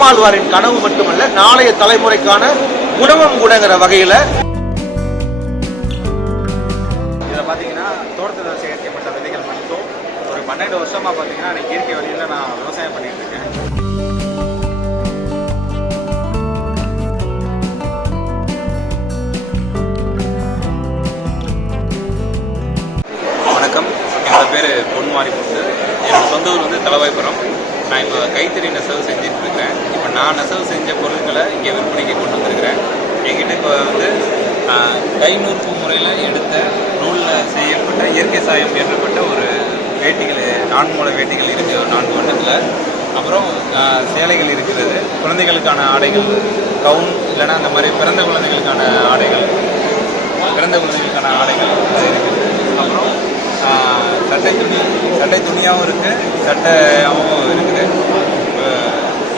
நம்மாழ்வாரின் கனவு மட்டுமல்ல நாளைய தலைமுறைக்கான உணவும் கூடங்கிற வகையில் இதில் பார்த்தீங்கன்னா தோட்டத்தில் சேகரிக்கப்பட்ட விதைகள் மட்டும் ஒரு பன்னெண்டு வருஷமாக பார்த்தீங்கன்னா எனக்கு இயற்கை வழியில் நான் விவசாயம் பண்ணிட்டு இருக்கேன். வணக்கம். என்னோட பேர் பொன்மாரி முத்து என்னோட சொந்த ஊர் வந்து தலவாய்புரம். நான் இப்போ கைத்தறி நெசவு செஞ்சுட்டு இருக்கிறேன் இப்போ நான் நெசவு செஞ்ச பொருட்களை இங்கே விற்பனைக்கு கொண்டு வந்திருக்கிறேன். என்கிட்ட இப்போ வந்து கைநூற்பு கை நூற்பு முறையில் எடுத்த நூலில் செய்யப்பட்ட இயற்கை சாயம் ஏற்றப்பட்ட ஒரு வேட்டிகள் நான் மூல வேட்டிகள் இருக்குது ஒரு நான்கு வண்ணத்தில் அப்புறம் சேலைகள் இருக்கிறது. குழந்தைகளுக்கான ஆடைகள் கவுன் இல்லைன்னா அந்த மாதிரி பிறந்த குழந்தைகளுக்கான ஆடைகள் பிறந்த குழந்தைகளுக்கான ஆடைகள் அது இருக்குது அப்புறம் ஆஹ், சட்டை துணி சட்டை துணியாகவும் இருக்குது. சட்டையாகவும் இருக்குது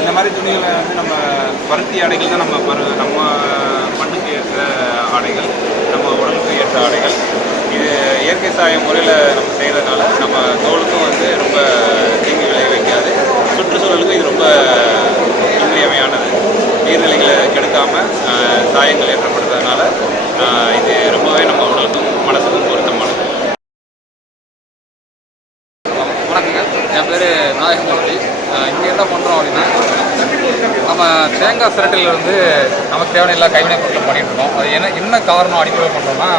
இந்த மாதிரி துணிகளை வந்து நம்ம பருத்தி ஆடைகள் தான் நம்ம பரு நம்ம மண்ணுக்கு ஏற்ற ஆடைகள் நம்ம உடலுக்கு ஏற்ற ஆடைகள். இது இயற்கை சாய முறையில் நம்ம செய்கிறதுனால நம்ம தோலுக்கும் வந்து ரொம்ப தீங்கு விளைய வைக்காது சுற்றுச்சூழலுக்கும் இது ரொம்ப நாயகமூர்த்தி இங்கே என்ன பண்ணுறோம் அப்படின்னா நம்ம தேங்காய் சிரட்டையில் வந்து நமக்கு தேவையான எல்லா கைவினை பொருட்களும் பண்ணிட்டு இருக்கோம். அது என்ன என்ன காரணம் அடிப்படையில் பண்ணுறோம்னா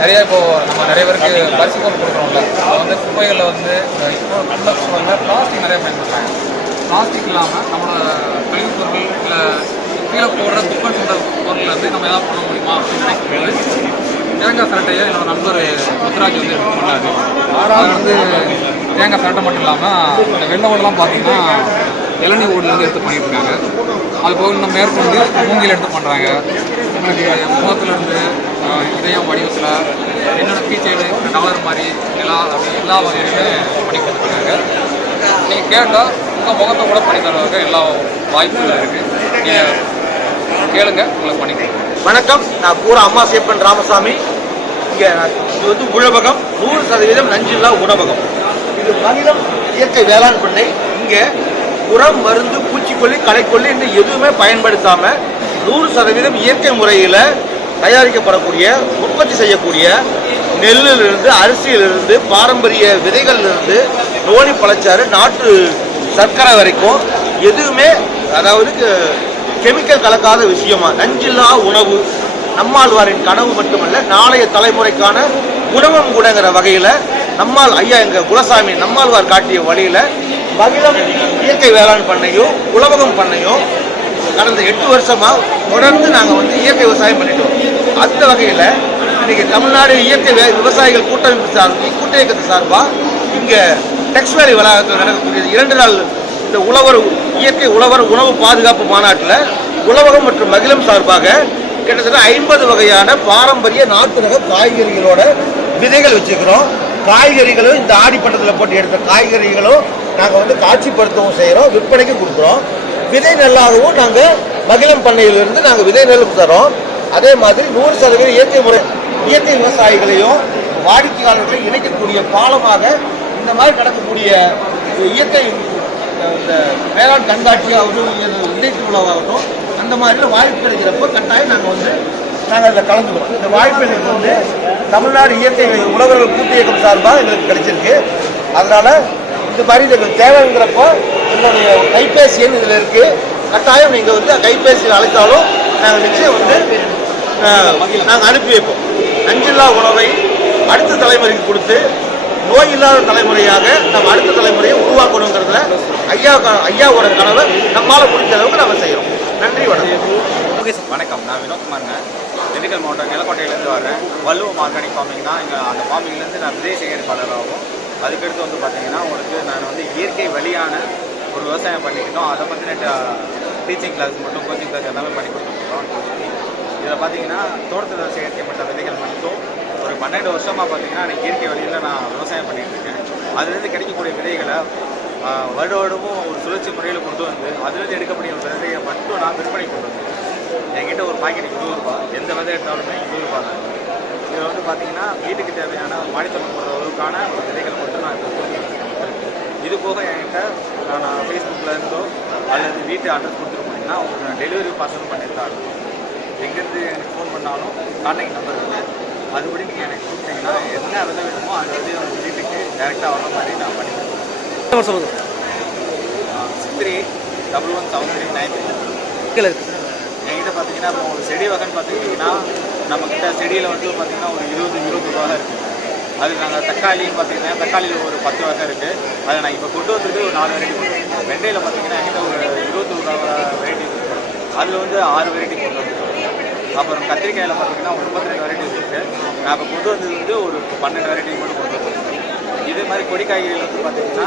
நிறைய இப்போ நம்ம நிறைய பேருக்கு பரிசு பொருள் கொடுக்குறோம்ல. அது வந்து குப்பைகளில் வந்து இப்போ நல்ல சூழலில் பிளாஸ்டிக் நிறைய பயன்படுத்துறாங்க. பிளாஸ்டிக் இல்லாமல் நம்மளோட கழிவுப் பொருட்கள் இல்லை கீழே போடுற குப்பை சொல்கிற பொருட்கள் வந்து நம்ம எதாவது பண்ண முடியுமா? அப்படின்னு நினைக்கும்போது தேங்காய் சரட்டையை என்னோட நண்பர் முத்துராஜ் வந்து பண்ணாரு. வந்து தேங்காய் சரட்டை மட்டும் இல்லாமல் இந்த வெள்ளை ஓடெல்லாம் பார்த்தீங்கன்னா இளநீ ஓடுலேருந்து எடுத்து பண்ணியிருக்காங்க. அது போக இன்னும் மேற்கொண்டு மூங்கில் எடுத்து பண்ணுறாங்க உங்களுக்கு முகத்துலேருந்து இதயம் வடிவத்தில் என்னோட ஃபீச்சர் டாலர் மாதிரி எல்லா அப்படி எல்லா வகையிலுமே பண்ணி கொடுத்துருக்காங்க. நீங்கள் கேட்டால் உங்கள் முகத்தை கூட பண்ணி தருவாங்க எல்லா வாய்ப்புகளும் இருக்குது நீங்கள் கேளுங்க உங்களுக்கு பண்ணி வணக்கம். நான் பூரா அம்மா சேப்பன் ராமசாமி. இங்கே இது வந்து உழவகம். நூறு சதவீதம் நஞ்சில்லா உணவகம். இது மகிழம் இயற்கை வேளாண் பண்ணை. இங்கே உரம் மருந்து பூச்சிக்கொல்லி களைக்கொல்லி இன்னும் எதுவுமே பயன்படுத்தாம நூறு சதவீதம் இயற்கை முறையில் தயாரிக்கப்படக்கூடிய உற்பத்தி செய்யக்கூடிய நெல்லிலிருந்து அரிசியிலிருந்து பாரம்பரிய விதைகளிலிருந்து நோனி பழச்சாறு நாட்டு சர்க்கரை வரைக்கும் எதுவுமே அதாவது கெமிக்கல் கலக்காத விஷயமா நஞ்சில்லா உணவு நம்மாழ்வாரின் கனவு மட்டுமல்ல நாளைய தலைமுறைக்கான உணவும் கூடங்கிற வகையில் நம்மால் ஐயா எங்கள் குலசாமி நம்மாழ்வார் காட்டிய வழியில் மகிழம் இயற்கை வேளாண் பண்ணையும் உழவகம் பண்ணையும் கடந்த எட்டு வருஷமாக தொடர்ந்து நாங்கள் வந்து இயற்கை விவசாயம் பண்ணிட்டோம். அந்த வகையில் இன்றைக்கி தமிழ்நாடு இயற்கை வே- விவசாயிகள் கூட்டமைப்பு சார்பு கூட்டியக்கத்து சார்பாக இங்கே டெக்ஸ்டைல் வளாகத்தில் நடக்கக்கூடிய இரண்டு நாள் இந்த உழவர் இயற்கை உழவர் உணவு பாதுகாப்பு மாநாட்டில் உழவகம் மற்றும் மகிழம் சார்பாக கிட்டத்தட்ட ஐம்பது வகையான பாரம்பரிய நாட்டு ரக காய்கறிகளோட விதைகள் வச்சுக்கிறோம் காய்கறிகளும் இந்த ஆடிப்பட்டத்தில் போட்டு எடுத்த காய்கறிகளும் நாங்கள் வந்து காட்சிப்படுத்தவும் செய்கிறோம் விற்பனைக்கு கொடுக்குறோம். விதை நெல்லாகவும் நாங்கள் மகிழம் பண்ணையிலிருந்து நாங்கள் விதை நெல் தரோம் அதே மாதிரி நூறு சதவீதம் இயற்கை முறை இயற்கை விவசாயிகளையும் வாடிக்கையாளர்களையும் இணைக்கக்கூடிய பாலமாக இந்த மாதிரி நடக்கக்கூடிய இயற்கை இந்த வேளாண் கண்காட்சியாகட்டும் இது விதை அந்த மாதிரிலாம் வாய்ப்பு கிடைக்கிறப்போ கட்டாயம் நாங்கள் வந்து நாங்கள் அதில் கலந்துக்கிறோம் இந்த வாய்ப்பு எங்களுக்கு வந்து தமிழ்நாடு இயற்கை உழவர்கள் கூட்டு இயக்கம் சார்பாக எங்களுக்கு கிடைச்சிருக்கு. அதனால இந்த மாதிரி எங்களுக்கு தேவைங்கிறப்போ எங்களுடைய கைபேசி எண் இதில் இருக்கு. கட்டாயம் நீங்கள் வந்து கைபேசியில் அழைத்தாலும் நாங்கள் நிச்சயம் வந்து நாங்கள் அனுப்பி வைப்போம். நஞ்சில்லா உணவை அடுத்த தலைமுறைக்கு கொடுத்து நோய் இல்லாத தலைமுறையாக நம்ம அடுத்த தலைமுறையை உருவாக்கணுங்கிறதுல ஐயா ஐயாவோட கனவை நம்மால் முடிந்த அளவுக்கு நம்ம செய்கிறோம் நன்றி வணக்கம். வணக்கம். நான் வினோத்குமாருங்க. திண்டுக்கல் மாவட்டம் நிலக்கோட்டையிலேருந்து வரேன் வள்ளுவம் ஆர்கானிக் ஃபார்மிங் தான் எங்கள் அந்த ஃபார்மிங்லேருந்து நான் விதை சேகரிப்பாளராகவும் அதுக்கடுத்து வந்து பார்த்தீங்கன்னா உங்களுக்கு நான் வந்து இயற்கை வழியான ஒரு விவசாயம் பண்ணிக்கிட்டோம். அதை பற்றின டீச்சிங் கிளாஸ் மட்டும் கோச்சிங் கிளாஸ் எல்லாமே பண்ணி கொடுத்துருக்கோம் இதில் பார்த்தீங்கன்னா தோட்டத்தில் சேகரிக்கப்பட்ட விதைகள் மட்டும் ஒரு பன்னெண்டு வருஷமாக பார்த்தீங்கன்னா எனக்கு இயற்கை வழியில் நான் விவசாயம் பண்ணிகிட்ருக்கேன் இருக்கேன். அதுலேருந்து கிடைக்கக்கூடிய விதைகளை ஆஹ், வருட வருடமும் ஒரு சுழற்சி முறையில் கொண்டு வந்து அதுலேருந்து எடுக்கக்கூடிய விதையை மட்டும் நான் விற்பனை கொண்டு வந்தேன் என்கிட்ட பாக்கெட் இருபது ரூபாய் எந்த விதை எடுத்தாலுமே இருபது ரூபாய் தான். இதில் வந்து பார்த்தீங்கன்னா வீட்டுக்கு தேவையான மாடித்தோட்டம் போடுற அளவுக்கான ஒரு விதைகளை மட்டும் நான் இப்போ கொடுத்துருக்கேன். இது போக என்கிட்ட நான் ஃபேஸ்புக்கில் இருந்தோ அல்லது வீட்டு அட்ரஸ் கொடுத்துட்டு போனீங்கன்னா உங்களுக்கு நான் டெலிவரி தான் இருக்கும். எங்கேருந்து எனக்கு ஃபோன் பண்ணாலும் கான்டாக்ட் நம்பர் இருக்குது அதுபடி நீங்கள் எனக்கு கொடுத்தீங்கன்னா என்ன விதை வேணுமோ அந்த விதையை உங்கள் வீட்டுக்கு டேரெக்டாக வர மாதிரி நான் பண்ணி கொடுப்பேன் சொல்லுங்க? Six three double one seven three nine கீழே இருக்கு பார்த்தீங்கன்னா இப்போ ஒரு செடி வகைன்னு பார்த்துக்கிட்டிங்கன்னா நம்மக்கிட்ட செடியில் வந்து பார்த்தீங்கன்னா ஒரு இருபது இருபது ரூபா தான் இருக்குது அது நாங்கள் தக்காளின்னு பார்த்தீங்கன்னா தக்காளியில் ஒரு பத்து வகை இருக்குது அதை நான் இப்போ கொண்டு வந்துட்டு ஒரு நாலு வெரைட்டி கொண்டு வெண்டையில் பார்த்தீங்கன்னா என்கிட்ட ஒரு இருபத்தொரு வெரைட்டி இருக்குது அதில் வந்து ஆறு வெரைட்டி கொண்டு வந்துருக்கோம். அப்புறம் கத்திரிக்காயில் பார்த்தீங்கன்னா ஒரு முப்பத்தி ரெண்டு வெரைட்டிஸ் இருக்குது நான் இப்போ கொண்டு வந்தது வந்து ஒரு பன்னெண்டு வெரைட்டி மட்டும் கொண்டு வந்துருக்கோம். இதே மாதிரி கொடி காய்கறிகள் வந்து பார்த்தீங்கன்னா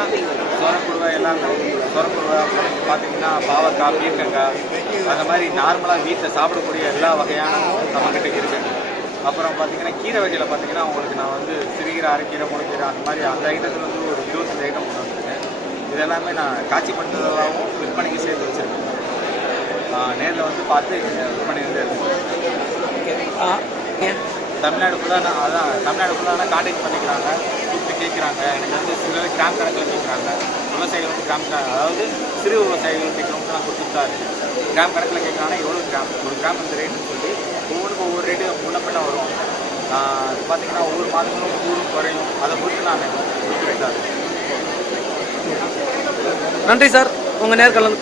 எல்லாமே சோரக்குருவை அப்புறம் பார்த்தீங்கன்னா பாவக்காய் பீர்க்கங்காய் அந்த மாதிரி நார்மலாக வீட்டில் சாப்பிடக்கூடிய எல்லா வகையானதும் நம்மக்கிட்ட இருக்குது அப்புறம் பார்த்தீங்கன்னா கீரை வகையில் பார்த்தீங்கன்னா உங்களுக்கு நான் வந்து சிறுகீரை அரைக்கீரை முளைக்கீரை அந்த மாதிரி அந்த ஐட்டத்தில் வந்து ஒரு இருபத்தஞ்சு ஐட்டம் கொண்டு வந்திருக்கேன் இதெல்லாமே நான் காட்சி பண்ணுறதாகவும் விற்பனைக்கு சேர்த்து வச்சுருக்கேன். நேரில் வந்து பார்த்து விற்பனை வந்து எடுத்துக்கிறேன் தமிழ்நாடு ஃபுல்லாக அதான் தமிழ்நாடு ஃபுல்லாக கான்டாக்ட் பண்ணிக்கிறாங்க கேட்குறாங்க. எனக்கு வந்து சில கிராம் கணக்கில் கேட்குறாங்க. விவசாயிகள் வந்து கிராம் அதாவது சிறு விவசாயிகள் கேட்குறவங்க நான் கொடுத்துட்டு தான் இருக்கேன். கிராம் கணக்கில் கேட்குறாங்கன்னா எவ்வளோ கிராம் ஒரு கிராம் இந்த ரேட்டுன்னு சொல்லி ஒவ்வொன்றுக்கும் ஒவ்வொரு ரேட்டு முன்னப்பிட்ட வரும். அது பார்த்தீங்கன்னா ஒவ்வொரு மாதங்களும் கூடும் குறையும். அதை பொறுத்து நான் கொடுத்துட்டு நன்றி சார். உங்கள் நேர்காணல்